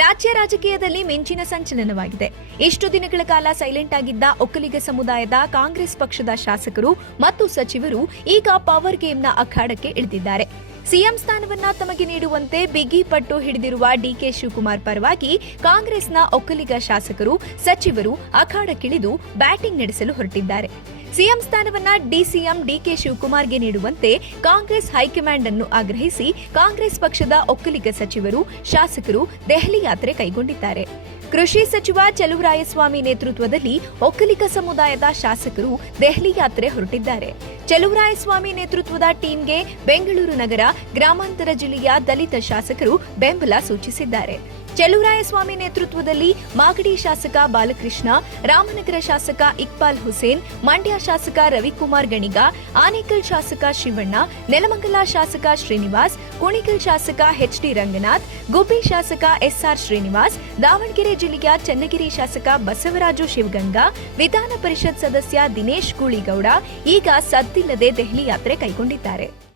ರಾಜ್ಯ ರಾಜಕೀಯದಲ್ಲಿ ಮಿಂಚಿನ ಸಂಚಲನವಾಗಿದೆ. ಇಷ್ಟು ದಿನಗಳ ಕಾಲ ಸೈಲೆಂಟ್ ಆಗಿದ್ದ ಒಕ್ಕಲಿಗ ಸಮುದಾಯದ ಕಾಂಗ್ರೆಸ್ ಪಕ್ಷದ ಶಾಸಕರು ಮತ್ತು ಸಚಿವರು ಈಗ ಪವರ್ ಗೇಮ್ನ ಅಖಾಡಕ್ಕೆ ಇಳಿದಿದ್ದಾರೆ. ಸಿಎಂ ಸ್ಥಾನವನ್ನ ತಮಗೆ ನೀಡುವಂತೆ ಬಿಗಿ ಪಟ್ಟು ಹಿಡಿದಿರುವ ಡಿಕೆ ಶಿವಕುಮಾರ್ ಪರವಾಗಿ ಕಾಂಗ್ರೆಸ್ನ ಒಕ್ಕಲಿಗ ಶಾಸಕರು, ಸಚಿವರು ಅಖಾಡಕ್ಕಿಳಿದು ಬ್ಯಾಟಿಂಗ್ ನಡೆಸಲು ಹೊರಟಿದ್ದಾರೆ. ಸಿಎಂ ಸ್ಥಾನವನ್ನ ಡಿಸಿಎಂ ಡಿಕೆ ಶಿವಕುಮಾರ್ಗೆ ನೀಡುವಂತೆ ಕಾಂಗ್ರೆಸ್ ಹೈಕಮಾಂಡ್ ಅನ್ನು ಆಗ್ರಹಿಸಿ ಕಾಂಗ್ರೆಸ್ ಪಕ್ಷದ ಒಕ್ಕಲಿಗ ಸಚಿವರು, ಶಾಸಕರು ದೆಹಲಿ ಯಾತ್ರೆ ಕೈಗೊಂಡಿದ್ದಾರೆ. ಕೃಷಿ ಸಚಿವ ಚಲುವರಾಯಸ್ವಾಮಿ ನೇತೃತ್ವದಲ್ಲಿ ಒಕ್ಕಲಿಗ ಸಮುದಾಯದ ಶಾಸಕರು ದೆಹಲಿ ಯಾತ್ರೆ ಹೊರಟಿದ್ದಾರೆ. ಚಲುವರಾಯಸ್ವಾಮಿ ನೇತೃತ್ವದ ಟೀಮ್ಗೆ ಬೆಂಗಳೂರು ನಗರ, ಗ್ರಾಮಾಂತರ ಜಿಲ್ಲೆಯ ದಲಿತ ಶಾಸಕರು ಬೆಂಬಲ ಸೂಚಿಸಿದ್ದಾರೆ. ಚಲುವರಾಯಸ್ವಾಮಿ ನೇತೃತ್ವದಲ್ಲಿ ಮಾಗಡಿ ಶಾಸಕ ಬಾಲಕೃಷ್ಣ, ರಾಮನಗರ ಶಾಸಕ ಇಕ್ಬಾಲ್ ಹುಸೇನ್, ಮಂಡ್ಯ ಶಾಸಕ ರವಿಕುಮಾರ್ ಗಣಿಗ, ಆನೇಕಲ್ ಶಾಸಕ ಶಿವಣ್ಣ, ನೆಲಮಂಗಲ ಶಾಸಕ ಶ್ರೀನಿವಾಸ್, ಕುಣಿಗಲ್ ಶಾಸಕ ಎಚ್ಡಿ ರಂಗನಾಥ್, ಗುಬ್ಬಿ ಶಾಸಕ ಎಸ್ಆರ್ ಶ್ರೀನಿವಾಸ್, ದಾವಣಗೆರೆ ಜಿಲ್ಲೆಯ ಚನ್ನಗಿರಿ ಶಾಸಕ ಬಸವರಾಜು ಶಿವಗಂಗಾ, ವಿಧಾನ ಪರಿಷತ್ ಸದಸ್ಯ ದಿನೇಶ್ ಗೂಳಿಗೌಡ ಈಗ ಸದ್ದಿಲ್ಲದೆ ದೆಹಲಿ ಯಾತ್ರೆ ಕೈಗೊಂಡಿದ್ದಾರೆ.